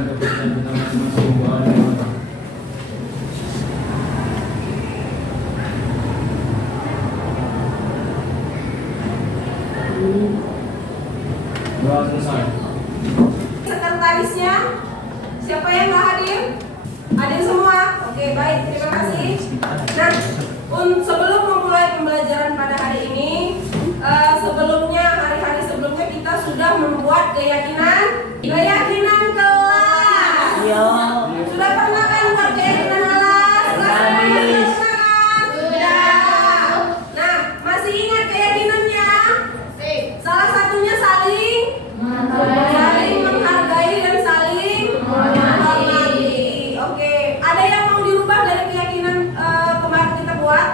menyampaikan keputusan kita masing-masing bahwa doa selesai. Sekretarisnya, siapa yang nggak hadir? Hadir semua? Oke, baik, terima kasih. Nah, sebelum memulai pembelajaran pada hari ini, sebelumnya, hari-hari sebelumnya kita sudah membuat keyakinan kelas. Sudah pernah kan buat keyakinan kelas? Sudah. Nah, masih ingat keyakinannya? Salah satunya saling menghargai dan saling menghormati. Oke, ada yang mau dirubah dari keyakinan kemarin kita buat?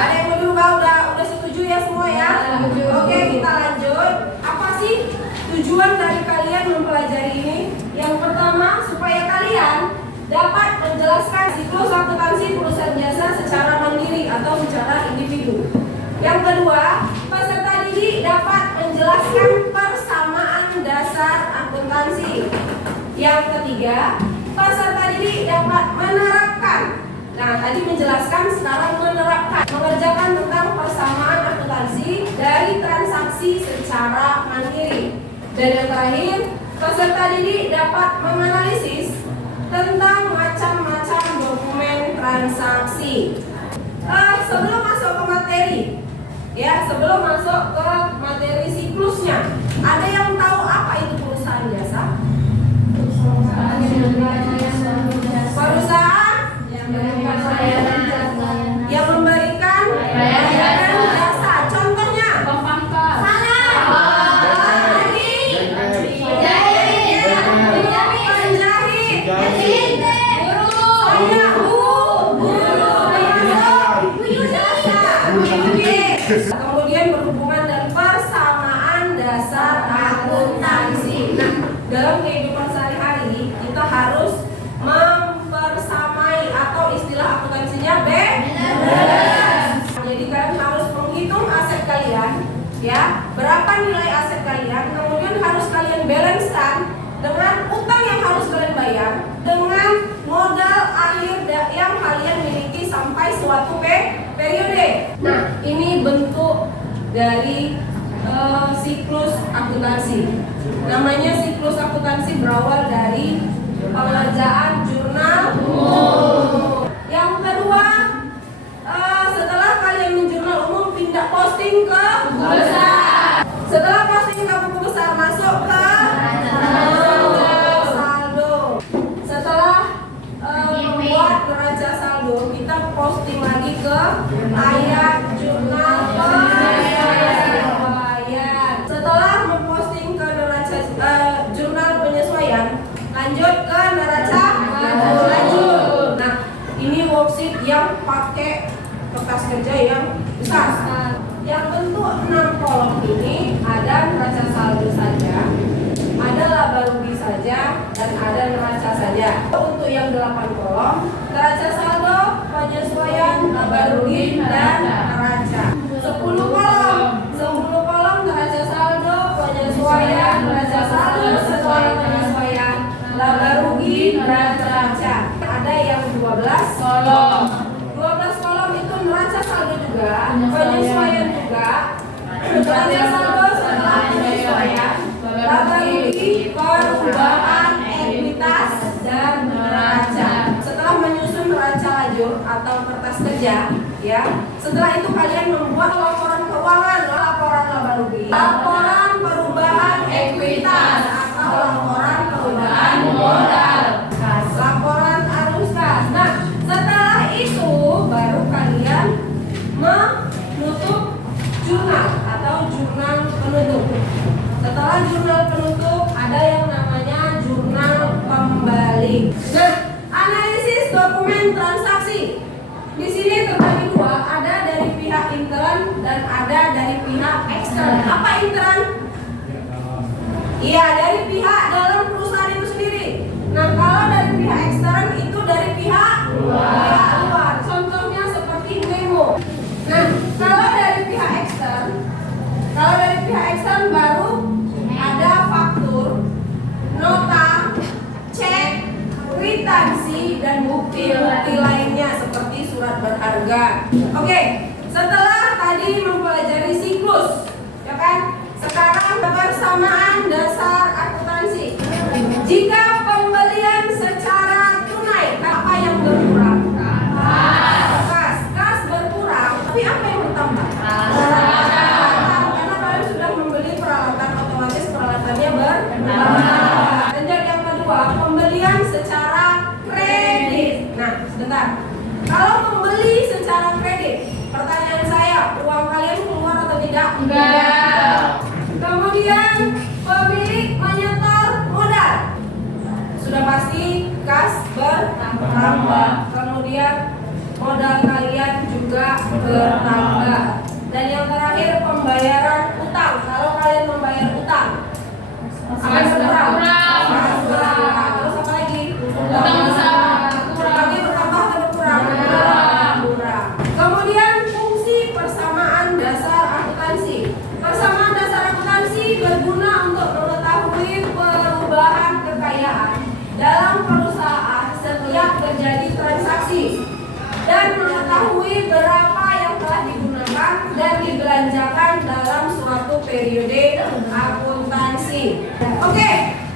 Ada yang mau dirubah? Udah setuju ya semua ya? Oke, kita lanjut. Apa sih tujuan dari kalian mempelajari ini? Yang pertama, supaya kalian dapat menjelaskan siklus akuntansi perusahaan jasa secara mandiri atau secara individu. Yang kedua, peserta didik dapat menjelaskan persamaan dasar akuntansi. Yang ketiga, peserta didik dapat menerapkan. Nah, tadi menjelaskan, sekarang menerapkan, mengerjakan tentang persamaan akuntansi dari transaksi secara mandiri. Dan yang terakhir, peserta didik dapat menganalisis tentang macam-macam dokumen transaksi. Sebelum masuk ke materi, sebelum masuk ke materi siklusnya, ada yang tahu apa itu perusahaan jasa? Perusahaan yang memberikan layanan jasa. Contohnya? Kemudian berhubungan dengan persamaan dasar akuntansi. Nah, dalam kehidupan sehari-hari kita harus mempersamai, atau istilah akuntansinya balance. Jadi kalian harus menghitung aset kalian, berapa nilai aset kalian, kemudian harus kalian balancekan dengan utang yang harus kalian bayar dengan modal akhir yang kalian miliki sampai suatu periode. Nah, ini bentuk dari siklus akuntansi. Namanya siklus akuntansi berawal dari pengerjaan jurnal umum. Yang kedua, setelah kalian menjurnal umum, pindah posting ke buku besar. Setelah posting ke buku besar, masuk ke saldo. Setelah membuat neraca saldo, kita posting lagi ke ayat jurnal penyesuaian. Setelah memposting ke neraca jurnal penyesuaian, lanjut ke neraca lanjut. Nah, ini worksheet yang pakai kertas kerja yang besar. Yang bentuk 6 kolom ini ada neraca saldo saja, ada laba rugi saja, dan ada neraca saja. Untuk yang 8 kolom, neraca saldo, penyesuaian, laba rugi, dan neraca. 10 kolom neraca saldo, penyesuaian, neraca saldo, penyesuaian, laba rugi, dan neraca. Ada yang 12 kolom. 12 kolom itu neraca saldo juga, penyesuaian juga, neraca saldo setelah penyesuaian, laba rugi, perubahan ekuitas, dan neraca. Setelah menyusun neraca lajur atau kertas kerja, setelah itu kalian membuat laporan keuangan, laporan laba rugi, laporan perubahan ekuitas atau laporan perubahan modal, laporan arus kas. Nah, setelah itu baru kalian menutup jurnal atau jurnal penutup. Setelah jurnal penutup, ada yang namanya jurnal pembalik. Nah, analisis dokumen transaksi. Di sini terbagi dua, ada dari pihak intern dan ada dari pihak ekstern. Apa intern? Iya, dari pihak dalam perusahaan itu sendiri. Nah, kalau dari pihak ekstern itu dari pihak luar. Contohnya seperti memo. Nah, kalau dari pihak ekstern baru ada faktur, nota, pelanggan. Oke, setelah tadi mempelajari siklus, ya kan? Sekarang kebersamaan dasar akuntansi. Jika pembelian secara tunai, apa yang berkurang? Kas berkurang, tapi apa yang bertambah? Karena kalian sudah membeli peralatan, otomatis peralatannya bertambah. Dan yang kedua, pembelian secara kredit. Nah, sebentar. Kalau membeli secara kredit, pertanyaan saya, uang kalian keluar atau tidak? Enggak. Kemudian pemilik menyetor modal, sudah pasti kas bertambah. Kemudian modal kalian juga bertambah. Dan yang terakhir pembayaran utang. Kalau kalian membayar utang, akan berkurang. Terus apa lagi? Utang bisa Utangnya bertambah atau berkurang? Berkurang. Kemudian fungsi persamaan dasar akuntansi. Persamaan dasar akuntansi berguna untuk mengetahui perubahan kekayaan dalam perusahaan setiap terjadi transaksi dan mengetahui berapa yang telah digunakan dan dibelanjakan dalam suatu periode akuntansi. Oke,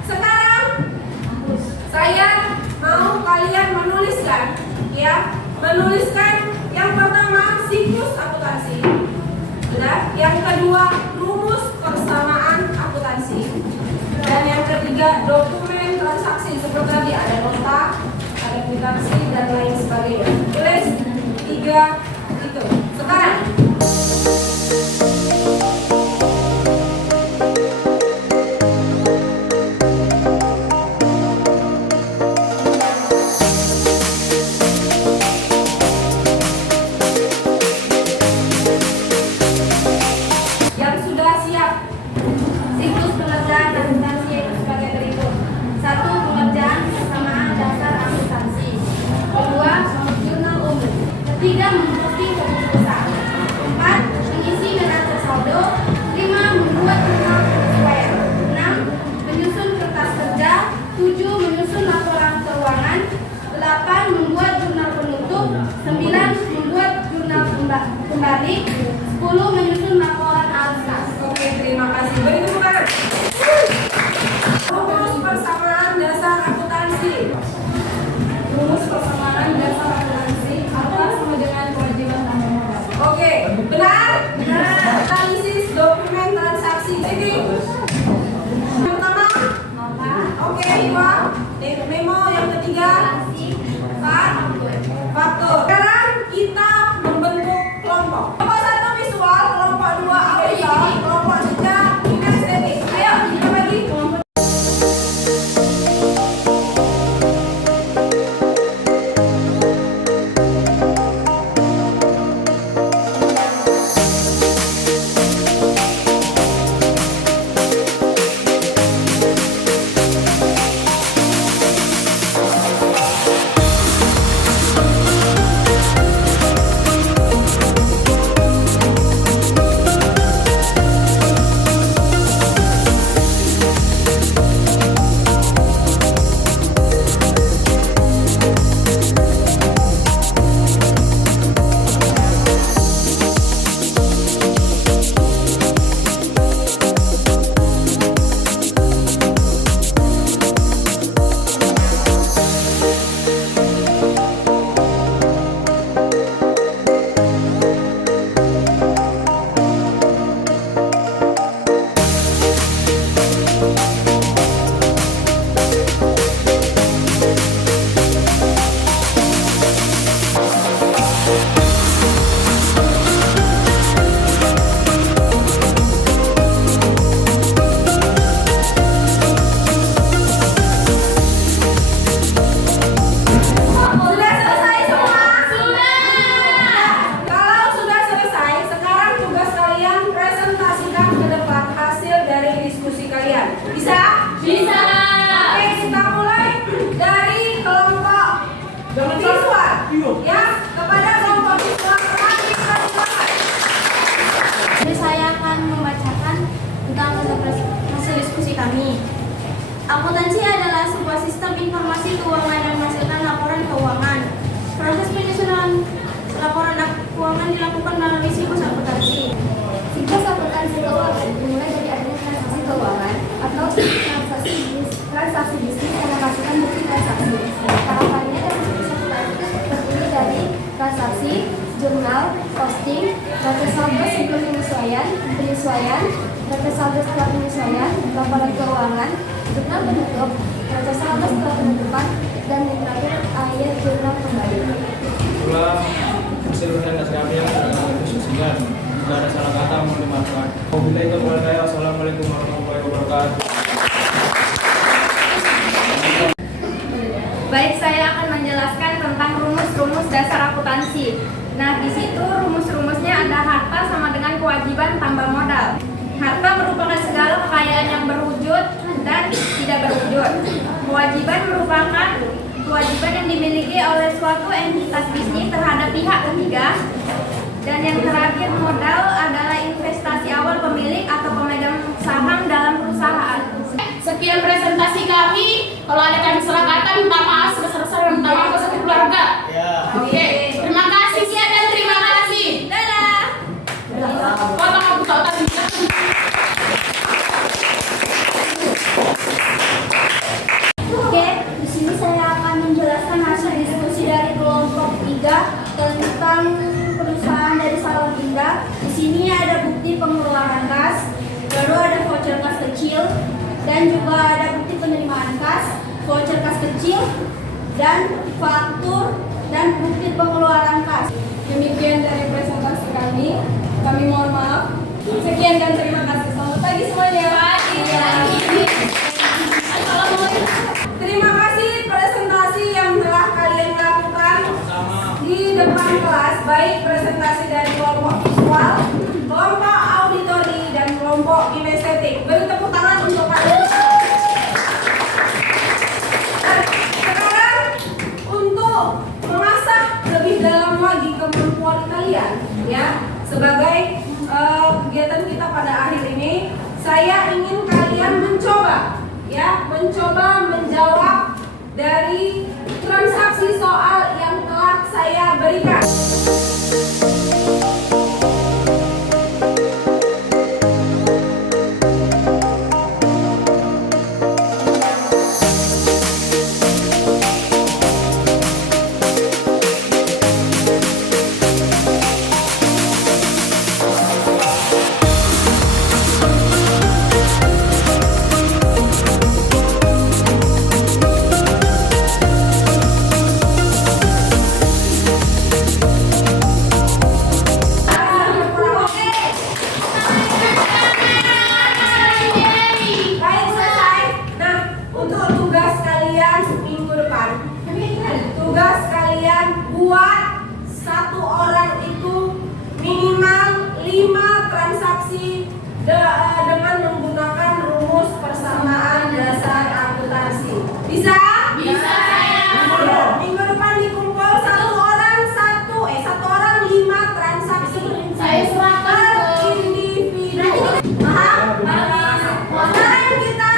sekarang saya mau kalian menuliskan, ya, menuliskan yang pertama siklus akuntansi, sudah. Yang kedua rumus persamaan akuntansi, dan yang ketiga dokumen transaksi seperti tadi ada nota, ada kwitansi dan lain sebagainya. Tulis 3 itu. Sekarang yang sudah siap Siklus pengerjaan akuntansi yaitu sebagai berikut. 1. Pengerjaan persamaan dasar akuntansi. 2. Jurnal umum. 3. Memposting keputusan. 4. Mengisi neraca saldo. 5. Membuat jurnal penyesuaian. 6. Menyusun kertas kerja. 7. Menyusun laporan keuangan. 8. Membuat jurnal penutup. 9. Membuat jurnal kembali. 10. Menyusun laporan arus kas. oke, terima kasih. Beri tepuk tangan. Rumus persamaan dasar akuntansi. Rumus persamaan dasar akuntansi harta sama dengan kewajiban tambah modal. Oke, benar? Benar. Analisis dokumen transaksi. Jadi, yang pertama, oke, dua. Memo yang ketiga, faktor. Sekarang kita membentuk kelompok. Kelompok 1 visual, kelompok 2 auditor, kelompok 3 kinestetik. Ayo, kita bagi kelompok. Akuntansi adalah sebuah sistem informasi keuangan yang menghasilkan laporan keuangan. Proses penyusunan laporan penyesuaian, neraca saldo setelah penyesuaian, laporan keuangan, jurnal penutup, neraca saldo setelah penutupan, dan yang terakhir akhir jurnal kembali. Itulah hasil presentasi kami yang sudah kami diskusikan. Jika ada salah kata mohon dimaafkan. Wabillahi taufiq wal hidayah. Wassalamualaikum warahmatullahi wabarakatuh. Baik, saya akan menjelaskan tentang rumus-rumus dasar akuntansi. Nah, di situ rumus-rumusnya ada harta sama dengan kewajiban tambah modal. Harta merupakan segala kekayaan yang berwujud dan tidak berwujud. Kewajiban merupakan kewajiban yang dimiliki oleh suatu entitas bisnis terhadap pihak ketiga. Dan yang terakhir, modal adalah investasi awal pemilik atau pemegang saham dalam perusahaan. Sekian presentasi kami. Kalau ada kami salah kata, minta maaf sebesar-besar, minta maaf ke satu keluarga. Oke. Terima kasih dan terima kasih. Dadah. Potong aku tahu tadi. Oke, di sini saya akan menjelaskan hasil diskusi dari kelompok 3 tentang perusahaan dari Samarinda. Di sini ada bukti pengeluaran kas, lalu ada voucher kas kecil, dan juga ada bukti penerimaan kas, voucher kas kecil, dan faktur dan bukti pengeluaran kas. Demikian dari presentasi kami. Kami mohon maaf. Sekian dan terima kasih. Selamat pagi semuanya. Terima kasih presentasi yang telah kalian lakukan di depan kelas, baik presentasi dari kelompok visual, kelompok auditori, dan kelompok kinestetik. Beri tepuk tangan untuk kalian. Sekarang untuk mengasah lebih dalam lagi kemampuan kalian, ya, sebagai kegiatan kita pada akhir ini, saya ingin kalian mencoba menjawab dari transaksi soal yang telah saya berikan. Baik, selesai. Nah, untuk tugas kalian minggu depan, tugas kalian buat satu orang itu minimal 5 transaksi dengan menggunakan rumus persamaan dasar akuntansi. Bisa? Bisa, saya. Minggu depan dikumpul satu orang 5 transaksi. Saya serahkan ke Individu. Paham? Sekarang kita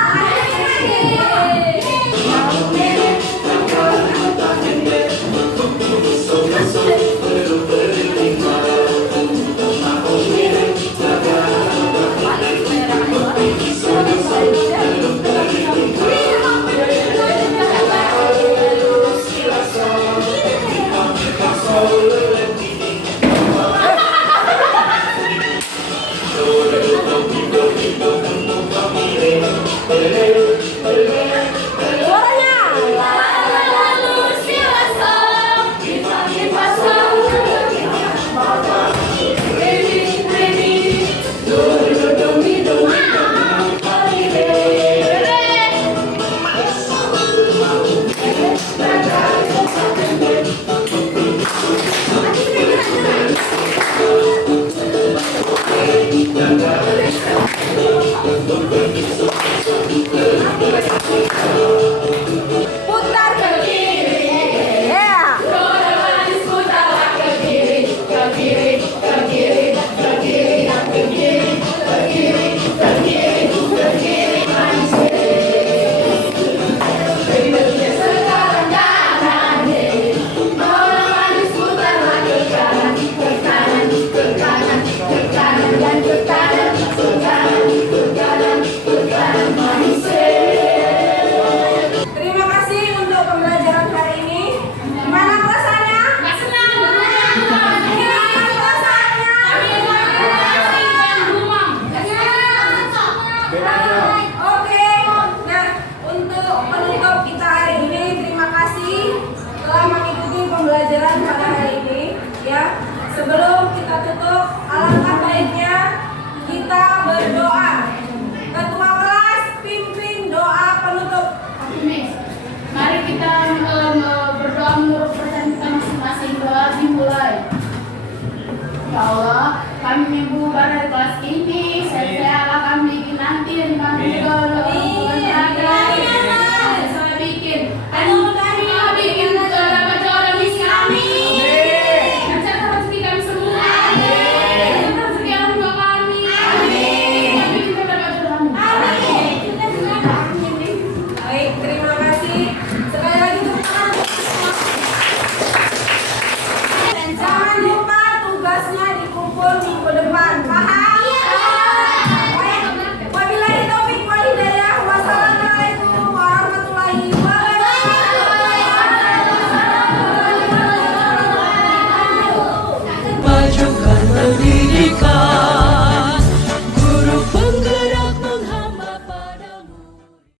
Ya Allah, kami ibu dari kelas ini, sehat-sehatlah kami bikin nanti dan kami juga saya bikin bikin dapat jodoh misi kami. Lancarkan rezeki kami semua. Lancarkan rezeki orang tua kami. Kami bikin dapat jodoh kami. Baik, terima